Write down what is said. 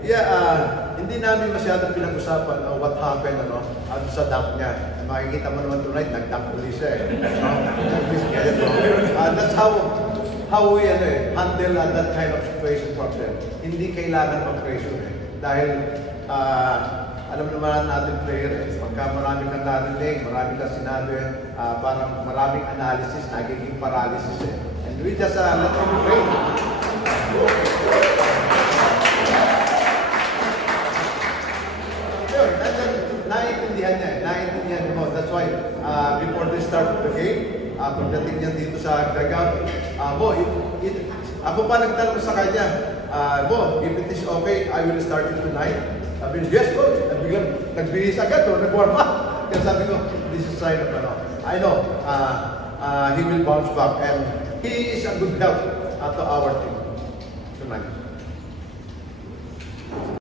Yeah, hindi namin masyadong pinag-usapan what happened sa dunk niya. Makikita mo naman tonight, nag-dunk ulit siya eh. That's how we handle that kind of situation problem. Hindi kailangan mag-pressure eh. Dahil alam naman natin player eh. Pagka marami kang narinig, marami kang sinabi, parang maraming analysis, nagiging paralysis eh. And we just let them play. Naiintindihan mo. That's why before the start of the game, pagdating niya dito sa dugout, ako pa nagtanong sa kanya, if it is okay, I will start it tonight. Sabi niya, yes coach. Nagbihis agad o nag-warm up. Kaya sabi ko, this is sign of I know he will bounce back and he is a good help to our team tonight.